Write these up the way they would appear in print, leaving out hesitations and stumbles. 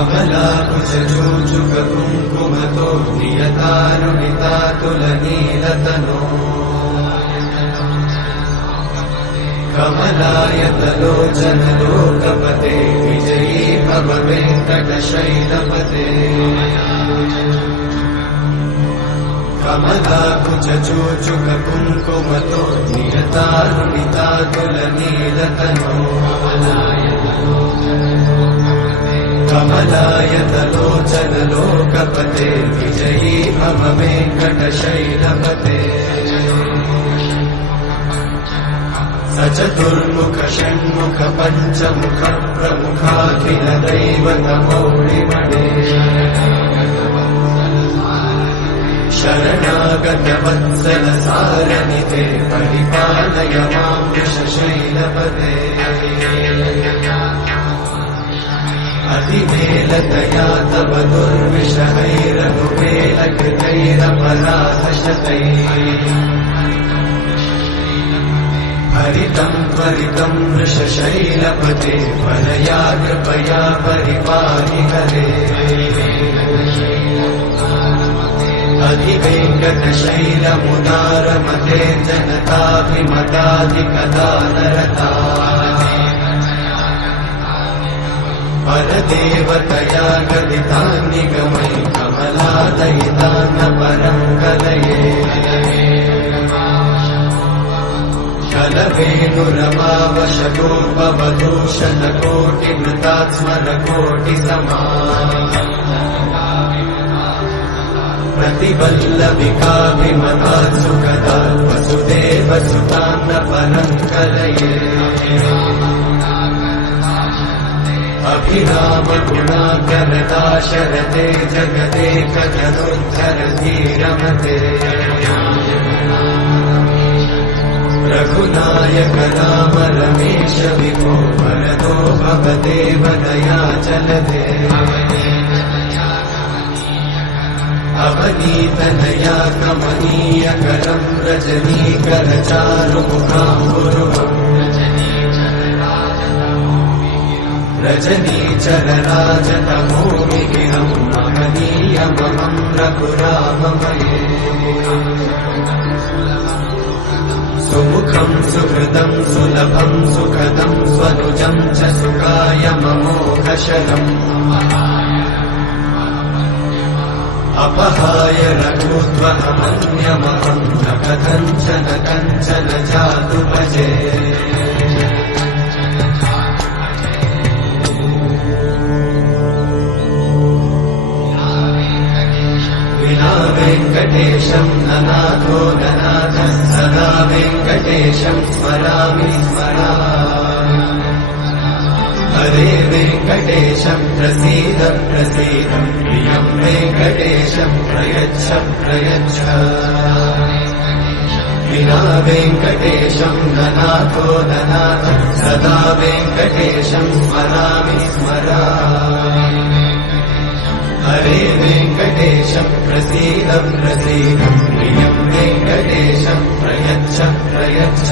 कमलाकुचूचुककुङ्कुमतो नियतानुनितातुलनीलतनो कमलायतलोचनलोकपते विजयी भव वेङ्कटशैलपते कमलाकुचूचुककुङ्कुमतो नियतानुनितातुलनीलतनो कमलायतलोचनलोकपते विजयी भव वेङ्कटशैलपते सचतुर्मुख षण्मुख पञ्चमुख प्रमुखाखिल दैवतमौलिमणे शरणागत वत्सल सारनिते परिपालय मां वृषशैलपते अतिवेलतया तव दुर्विषहैरनुवेलकृतैरपराधशतैः हरितं त्वरितं वृषशैलपते परया कृपया परिपाहि हरे अधिवेङ्कटशैलमुदारमते जनताभिमताधिकदानरता परदेवतया गदितान्निगमै कमलादयितान्न परं कलये शलवेणुरमावशतोपवधूषणकोटिमृतात्स्मरकोटिसमा प्रतिवल्लभिकाभिमतात् सुखदा वसुदेवसुतान्न परं कलये अभिरामगुणाकरदाशरथे जगदेकजनोद्धरधीरमते रघुनायक राम रमेश विभो वरदो भवदेव दयाचलते अवनीतनया कमनीयकरं रजनीकरचारुमुखाम्बुरुहम् रजनीचरराजतमोमिगिरं महनीयमहं रघुराममये सुमुखं सुहृदं सुलभं सुखदं स्वनुजं च सुखायममोघशरम् अपहाय रघुत्वमन्यमहं न कथञ्चन कञ्चन जातु भजे विना वेङ्कटेशं ननाथो ननाथ सदा वेङ्कटेशं स्मरामि स्मरामि हरे वेङ्कटेशं प्रसीद प्रसीद प्रियं वेङ्कटेशं प्रयच्छ प्रयच्छ विना वेङ्कटेशं ननाथो ननाथ सदा वेङ्कटेशं स्मरामि स्मरामि हरे वेङ्कटेशं प्रसीद प्रसीद प्रियं वेङ्कटेशं प्रयच्छ प्रयच्छ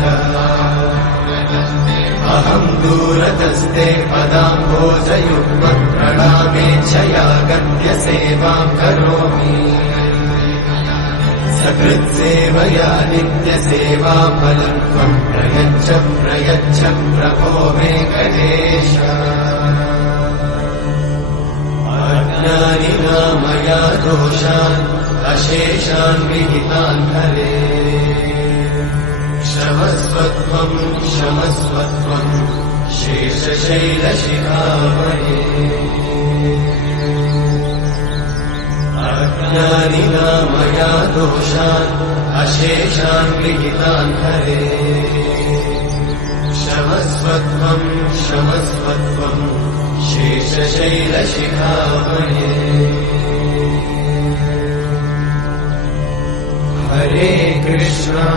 अहं दूरतस्ते पदाम्भोजयुग्मं प्रणामेच्छया गद्य सेवां करोमि सकृत्सेवया नित्यसेवाफलं त्वं प्रयच्छ प्रयच्छ प्रभो वेङ्कटेश अज्ञानिना मया दोषान् अशेषान् विहितान् हरे क्षमस्वत्वं क्षमस्वत्वं शेषशैलशिखामणे अज्ञानिना मया दोषान् अशेषान् विहितान् हरे क्षमस्वत्वं क्षमस्वत्वं शेषशैलशिखामणे हरे कृष्णा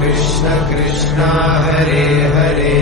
कृष्ण कृष्ण हरे हरे